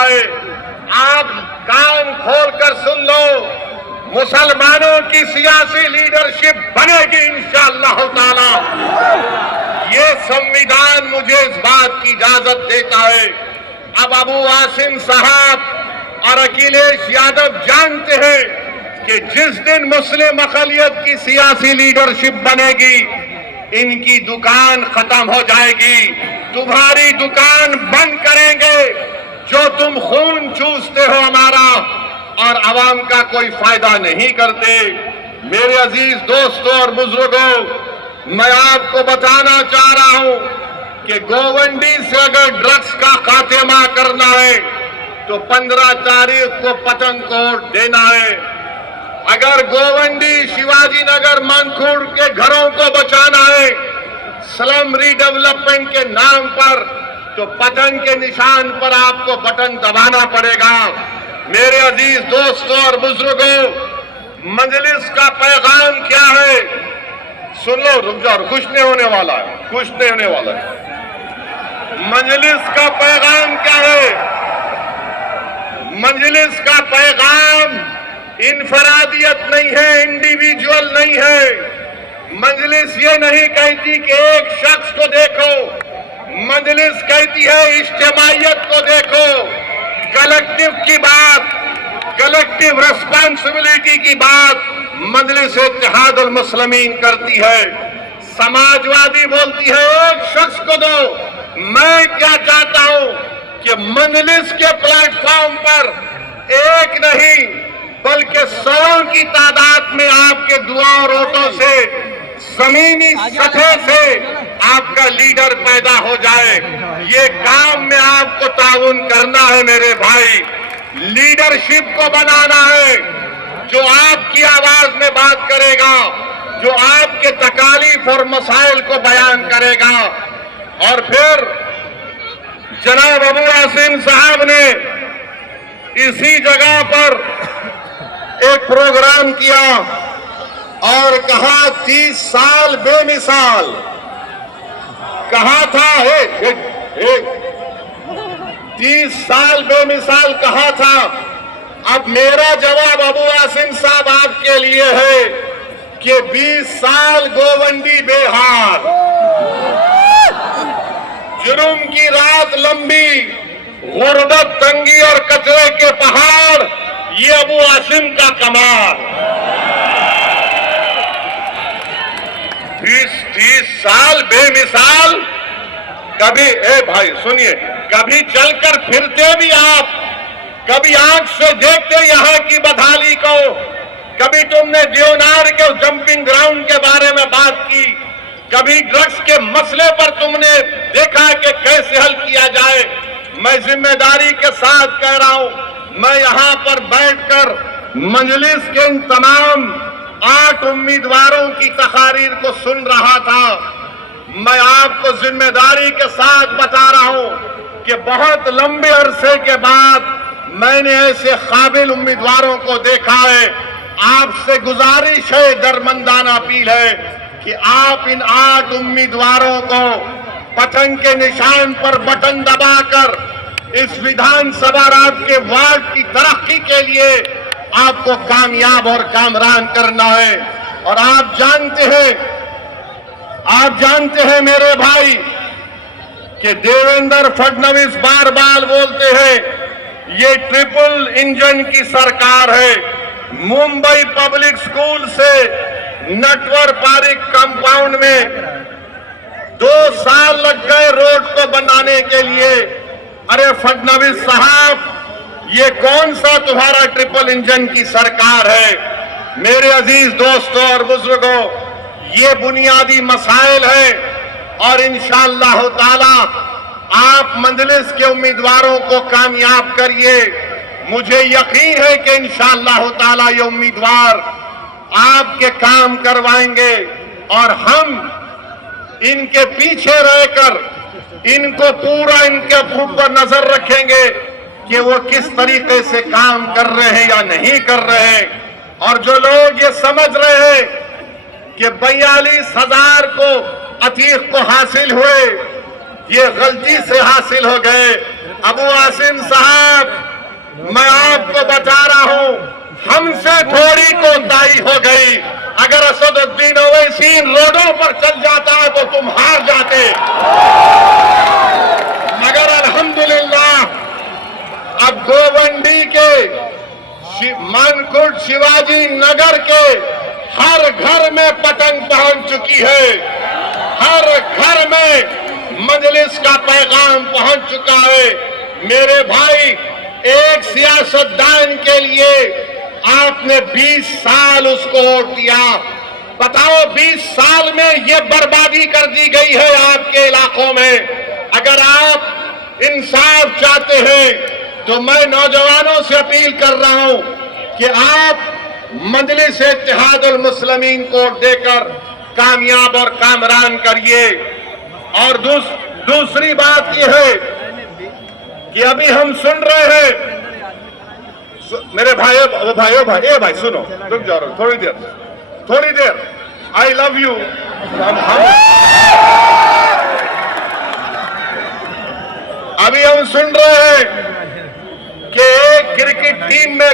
ہے. آپ کان کھول کر سن لو, مسلمانوں کی سیاسی لیڈرشپ بنے گی انشاءاللہ تعالی. یہ سنویدھان مجھے اس بات کی اجازت دیتا ہے. اب ابو عاصم صاحب اور اکھلیش یادو جانتے ہیں کہ جس دن مسلم اقلیت کی سیاسی لیڈرشپ بنے گی, ان کی دکان ختم ہو جائے گی. تمہاری دکان بند کریں گے. جو تم خون چوستے ہو ہمارا اور عوام کا کوئی فائدہ نہیں کرتے. میرے عزیز دوستوں اور بزرگوں, میں آپ کو بتانا چاہ رہا ہوں کہ گوونڈی سے اگر ڈرگس کا خاتمہ کرنا ہے تو 15 تاریخ کو پتنگ کوٹ دینا ہے. اگر گوونڈی, شیواجی نگر, مانکھوڑ کے گھروں کو بچانا ہے سلم ری ڈیولپمنٹ کے نام پر, تو پتنگ کے نشان پر آپ کو بٹن دبانا پڑے گا. میرے عزیز دوستوں اور بزرگوں, مجلس کا پیغام کیا ہے؟ سن لو, رک جاؤ, کچھ نہیں ہونے والا ہے, کچھ نہیں ہونے والا ہے. مجلس کا پیغام کیا ہے؟ مجلس کا پیغام انفرادیت نہیں ہے, انڈیویجول نہیں ہے. مجلس یہ نہیں کہتی کہ ایک شخص کو دیکھو, مجلس کہتی ہے اجتماعیت کو دیکھو. کلیکٹیو کی بات, کلیکٹیو ریسپانسبلٹی کی بات مجلس اتحاد المسلمین کرتی ہے. سماجوادی بولتی ہے ایک شخص کو دو. میں کیا چاہتا ہوں کہ مجلس کے پلیٹ فارم پر ایک نہیں بلکہ 100 کی تعداد میں آپ کے دعا اور ووٹوں سے زمینی سطح سے آپ کا لیڈر پیدا ہو جائے. یہ کام میں آپ کو تعاون کرنا ہے میرے بھائی. لیڈرشپ کو بنانا ہے جو آپ کی آواز میں بات کرے گا, جو آپ کے تکالیف اور مسائل کو بیان کرے گا. اور پھر جناب ابو عاصم صاحب نے اسی جگہ پر ایک پروگرام کیا اور کہا 30 سال بے مثال. کہا تھا 30 سال بے مثال کہا تھا. اب میرا جواب ابو عاصم صاحب آپ کے لیے ہے کہ 20 سال گوونڈی بے حال. جرم کی رات لمبی, غربت, تنگی اور کچرے کے پہاڑ, یہ ابو عاصم کا کمال. 30 سال بے مثال. کبھی بھائی سنیے, کبھی چل کر پھرتے بھی آپ, کبھی آنکھ سے دیکھتے یہاں کی بدحالی کو, کبھی تم نے دیونار کے جمپنگ گراؤنڈ کے بارے میں بات کی, کبھی ڈرگس کے مسئلے پر تم نے دیکھا کہ کیسے حل کیا جائے. میں ذمہ داری کے ساتھ کہہ رہا ہوں, میں یہاں پر بیٹھ کر مجلس کے ان تمام 8 امیدواروں کی تقاریر کو سن رہا تھا. میں آپ کو ذمہ داری کے ساتھ بتا رہا ہوں کہ بہت لمبے عرصے کے بعد میں نے ایسے قابل امیدواروں کو دیکھا ہے. آپ سے گزارش ہے, درمندانہ اپیل ہے کہ آپ ان 8 امیدواروں کو پتنگ کے نشان پر بٹن دبا کر اس ویدھان سبھا آپ کے وارڈ کی ترقی کے لیے آپ کو کامیاب اور کامران کرنا ہے. اور آپ جانتے ہیں میرے بھائی کہ دیویندر فڈنویس بار بار بولتے ہیں یہ ٹرپل انجن کی سرکار ہے. ممبئی پبلک سکول سے نٹور پارک کمپاؤنڈ میں 2 سال لگ گئے روڈ کو بنانے کے لیے. ارے فڈنویس صاحب, یہ کون سا تمہارا ٹرپل انجن کی سرکار ہے؟ میرے عزیز دوستوں اور بزرگوں, یہ بنیادی مسائل ہیں اور انشاءاللہ تعالی آپ مجلس کے امیدواروں کو کامیاب کریے. مجھے یقین ہے کہ انشاءاللہ تعالی یہ امیدوار آپ کے کام کروائیں گے اور ہم ان کے پیچھے رہ کر ان کو پورا ان کے اوپر نظر رکھیں گے کہ وہ کس طریقے سے کام کر رہے ہیں یا نہیں کر رہے ہیں. اور جو لوگ یہ سمجھ رہے ہیں کہ 42,000 کو عتیق کو حاصل ہوئے, یہ غلطی سے حاصل ہو گئے. ابو عاصم صاحب، میں آپ کو بتا رہا ہوں، ہم سے تھوڑی کوتاہی ہو گئی. اگر اسد الدین اویسی روڈوں پر چل جاتا ہے تو تم ہار جاتے. مگر الحمدللہ اب گوونڈی کے مانکوٹ شیواجی نگر کے ہر گھر میں پتنگ پہنچ چکی ہے. ہر گھر میں مجلس کا پیغام پہنچ چکا ہے. میرے بھائی، ایک سیاستدان کے لیے آپ نے 20 سال اس کو ووٹ دیا. بتاؤ 20 سال میں یہ بربادی کر دی گئی ہے آپ کے علاقوں میں. اگر آپ انصاف چاہتے ہیں تو میں نوجوانوں سے اپیل کر رہا ہوں کہ آپ مجلس اتحاد المسلمین کو دے کر کامیاب اور کامران کریے. اور دوسری بات یہ ہے کہ ابھی ہم سن رہے ہیں میرے بھائی سنو، رک جاؤ تھوڑی دیر. آئی لو یو. ابھی ہم سن رہے ہیں کہ ایک کرکٹ ٹیم میں